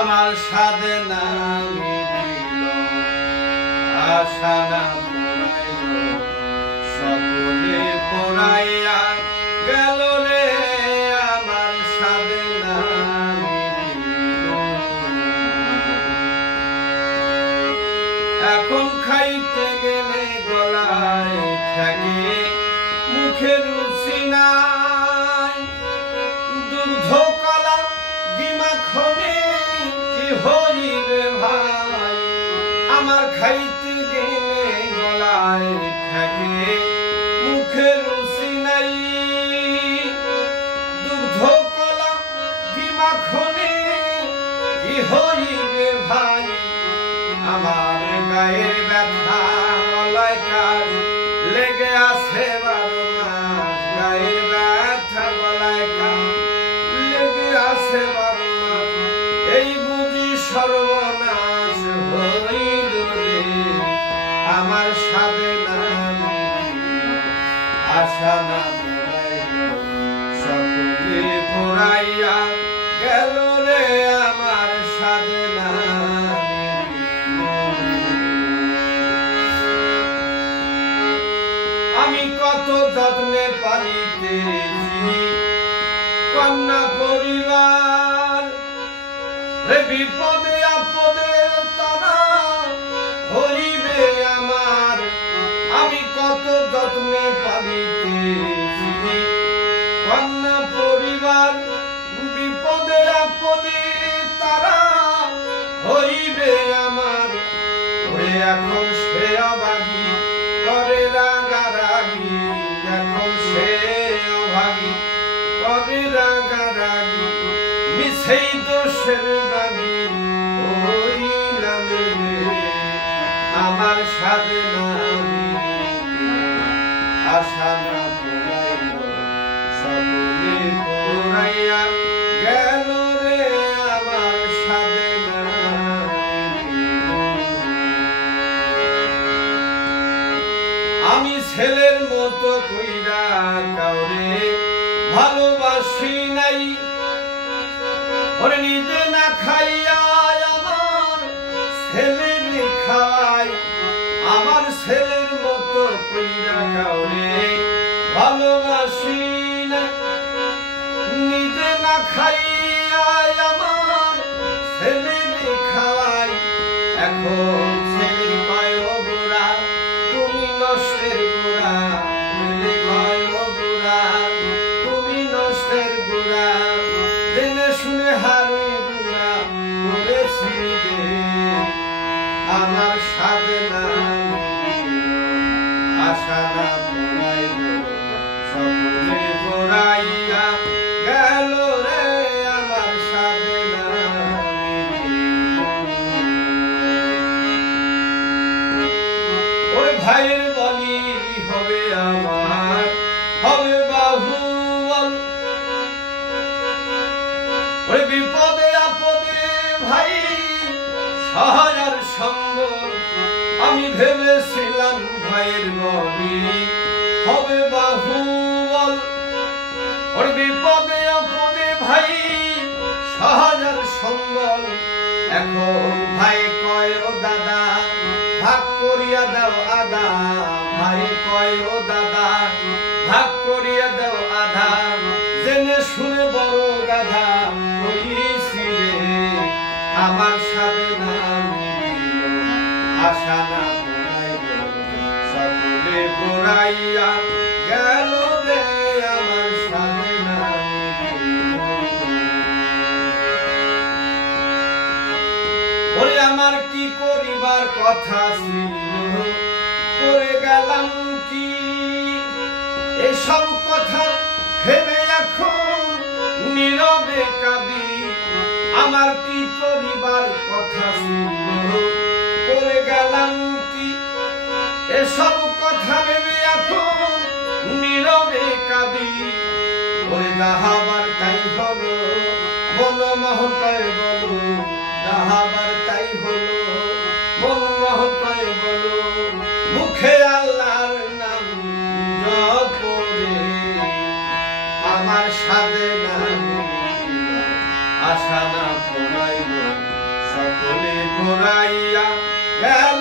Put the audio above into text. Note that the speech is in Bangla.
আমার সাধে না মিটিল আশা না পুরাইল সকলে পুরাইয়া গেল রে আমার সাধে না মিটিল এখন খাইতে গেলে গলায় ঠেকে মুখে রুচি নাই দুধ কলা ডিমা খনে কি হইবে ভাই আমার খাইতে গেলে গলায় ঠেকে মুখে রুচি নাই দুধ কলা ডিমা খনে কি হইবে ভাই আমার গায়ের ব্যথা গলায় কাজ লেগে আছে বারো মাস গায়ের ব্যথা গলায় কাজ লেগে আছে বারো মাস এই বুঝি সর্বনাশ হইল রে আমার সাধে না আশা না পুরাইল সকলে পুরাইয়া গেল রে আমার সাধে না আমি কত যত্নে পালিতেছি কন্যা পরিবার রে বিপদে আপদে তারা হইবে আমার আমি কত যত্নে পালিতেছি কন্যা পরিবার বিপদে আপদে তারা হইবে আমার ওরে এখন সে অভাগী করে রাগারাগি এখন সে অভাগী করে রাগারাগি মিছেই দোষের দাবি হইলাম রে আমার সাধে না আশা না পুরাইল সকলে পুরাইয়া গেল রে আমার সাধে না আমি ছেলের মতো কইরা কাউরে ভালোবাসি নাই ওরে নিজে না খাইয়া আমার ছেলে খাই আমার ছেলের মতো কইরা কাউরে ভালোবাসি নাই নিজে না খাইয়া আমার ছেলে খাওয়াই এখন ছেলে কয় গোড়া তুমি নষ্টের গোড়া ছেলে কয় গোড়া তুমি নষ্টের গোড়া জেনে শুনে হারে গোড়া করেছি রে আমার সাধে না আশা না পুরাইল সকলে পুরাইয়া গেল রে আমার সাধে না ওরে ভাইয়ের বলি হবে আমার হবে বাহুবল ওরে বিপদে আপদে ভাই সহায়ার সম্বল আমি ভেবেছিলাম ভাইয়ের বলি হবে বাহুবল ওরে বিপদে আপদে ভাই সহায়ার সম্বল এখন ভাই কয় ও দাদা ভাগ করিয়া দাও আধা ভাই কয় ও দাদা ভাগ করিয়া দাও আধা জেনে শুনে বড় গাধা হইছি রে আমার সাধে না মিটিল আশা না পুরাইল সকলে পুরাইয়া গেল রে আমার সাধে না ওরে আমার কি করিবার কথা ছিল করে গেলাম কি এসব কথা ভেবে এখন নীরবে কাঁদি আমার কি করিবার কথা ছিল করে গেলাম কি এসব কথা ভেবে এখন নীরবে কাঁদি ওরে যাহাবার তাই হলো মনমোহন কয় বলো যাহাবার তাই হলো মনমোহন কয় বলো মুখে আল্লাহর নাম জপরে আমার সাধে না আশা না পুরাইল ঘুরাইয়া গেল